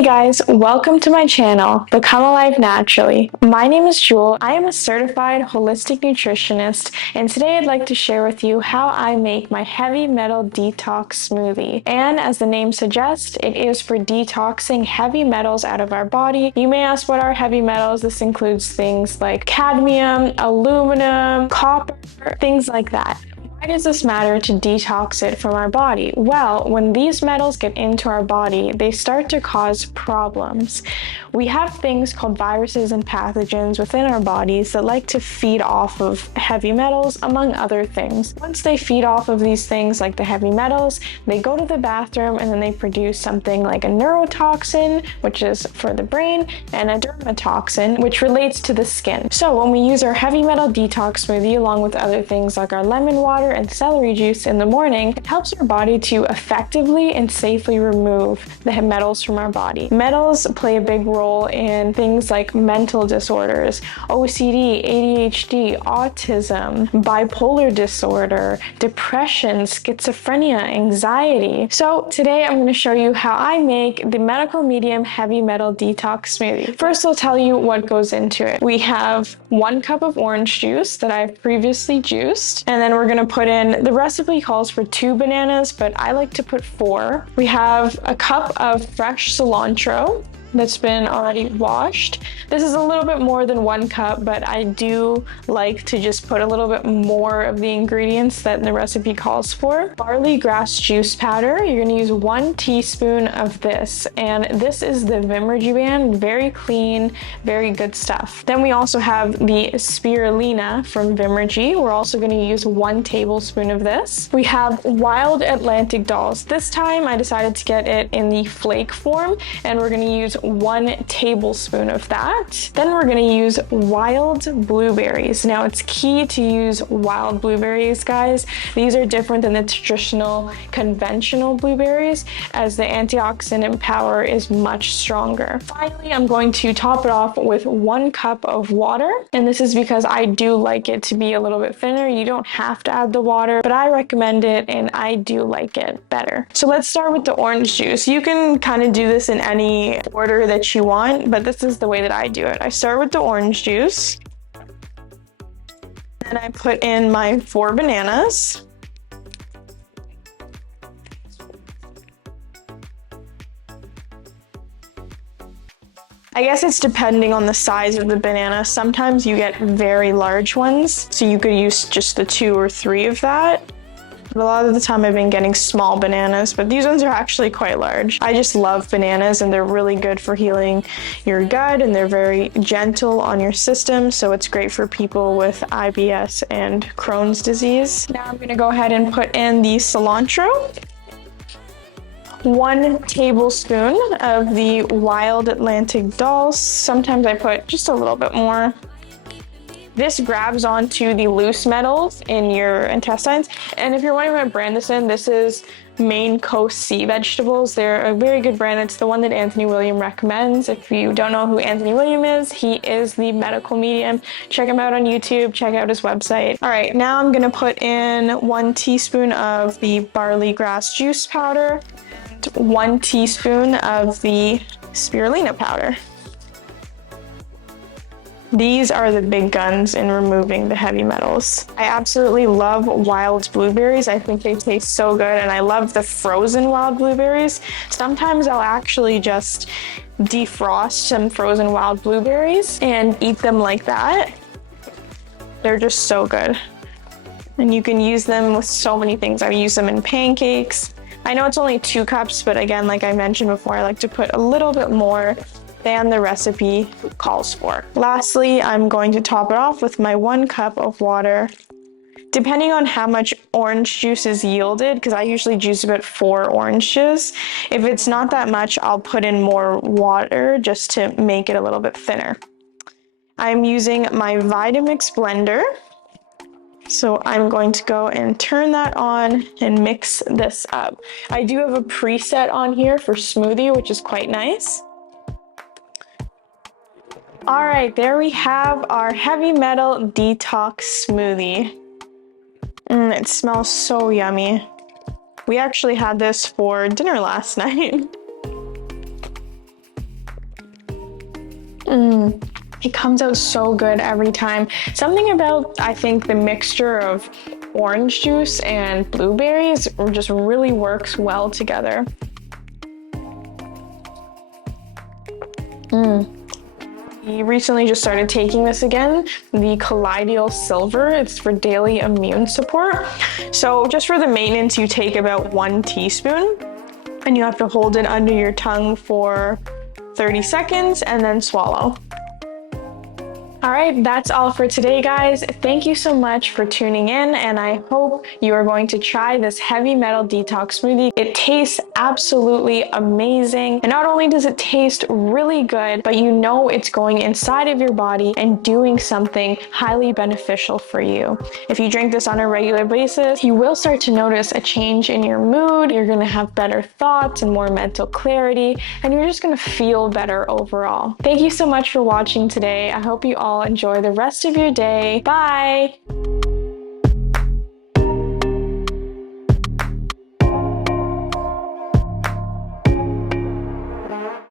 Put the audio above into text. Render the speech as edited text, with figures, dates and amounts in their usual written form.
Hey guys, welcome to my channel, Become Alive Naturally. My name is Jewel. I am a certified holistic nutritionist, and today I'd like to share with you how I make my Heavy Metal Detox Smoothie. And as the name suggests, it is for detoxing heavy metals out of our body. You may ask, what are heavy metals? This includes things like cadmium, aluminum, copper, things like that. Why does this matter to detox it from our body? Well, when these metals get into our body, they start to cause problems. We have things called viruses and pathogens within our bodies that like to feed off of heavy metals, among other things. Once they feed off of these things like the heavy metals, they go to the bathroom and then they produce something like a neurotoxin, which is for the brain, and a dermatoxin, which relates to the skin. So when we use our heavy metal detox smoothie along with other things like our lemon water and celery juice in the morning, it helps our body to effectively and safely remove the metals from our body. Metals play a big role in things like mental disorders, OCD, ADHD, autism, bipolar disorder, depression, schizophrenia, anxiety. So today I'm going to show you how I make the medical medium heavy metal detox smoothie. First, I'll tell you what goes into it. We have 1 cup of orange juice that I've previously juiced, and then we're going to put in, the recipe calls for 2 bananas, but I like to put 4. We have a cup of fresh cilantro that's been already washed. This is a little bit more than 1 cup, but I do like to just put a little bit more of the ingredients that the recipe calls for. Barley grass juice powder, you're gonna use 1 teaspoon of this, and this is the Vimergy, very clean, very good stuff. Then we also have the spirulina from Vimergy. We're also gonna use 1 tablespoon of this. We have wild Atlantic dulse. This time I decided to get it in the flake form, and we're gonna use 1 tablespoon of that. Then we're going to use wild blueberries. Now it's key to use wild blueberries, guys. These are different than the traditional conventional blueberries, as the antioxidant power is much stronger. Finally, I'm going to top it off with 1 cup of water, and this is because I do like it to be a little bit thinner. You don't have to add the water, but I recommend it and I do like it better. So let's start with the orange juice. You can kind of do this in any order that you want, but this is the way that I do it. I start with the orange juice, and I put in my 4 bananas. I guess it's depending on the size of the banana. Sometimes you get very large ones, so you could use just the 2 or 3 of that. But a lot of the time I've been getting small bananas, but these ones are actually quite large. I just love bananas, and they're really good for healing your gut, and they're very gentle on your system, so it's great for people with IBS and Crohn's disease. Now I'm gonna go ahead and put in the cilantro. 1 tablespoon of the wild Atlantic dulse. Sometimes I put just a little bit more. This grabs onto the loose metals in your intestines. And if you're wondering what brand this in, this is Maine Coast Sea Vegetables. They're a very good brand. It's the one that Anthony William recommends. If you don't know who Anthony William is, he is the medical medium. Check him out on YouTube, check out his website. All right, now I'm gonna put in 1 teaspoon of the barley grass juice powder and 1 teaspoon of the spirulina powder. These are the big guns in removing the heavy metals. I absolutely love wild blueberries. I think they taste so good, and I love the frozen wild blueberries. Sometimes I'll actually just defrost some frozen wild blueberries and eat them like that. They're just so good. And you can use them with so many things. I use them in pancakes. I know it's only 2 cups, but again, like I mentioned before, I like to put a little bit more than the recipe calls for. Lastly, I'm going to top it off with my 1 cup of water. Depending on how much orange juice is yielded, because I usually juice about 4 oranges, if it's not that much, I'll put in more water just to make it a little bit thinner. I'm using my Vitamix blender, so I'm going to go and turn that on and mix this up. I do have a preset on here for smoothie, which is quite nice. All right, there we have our heavy metal detox smoothie. It smells so yummy. We actually had this for dinner last night. It comes out so good every time. Something about, I think, the mixture of orange juice and blueberries just really works well together. We recently just started taking this again, the Colloidal Silver. It's for daily immune support. So just for the maintenance, you take about 1 teaspoon and you have to hold it under your tongue for 30 seconds and then swallow. All right, that's all for today, guys. Thank you so much for tuning in, and I hope you are going to try this Heavy Metal Detox Smoothie. It tastes absolutely amazing, and not only does it taste really good, but you know it's going inside of your body and doing something highly beneficial for you. If you drink this on a regular basis, you will start to notice a change in your mood. You're gonna have better thoughts and more mental clarity, and you're just gonna feel better overall. Thank you so much for watching today. I hope you all enjoy the rest of your day. Bye!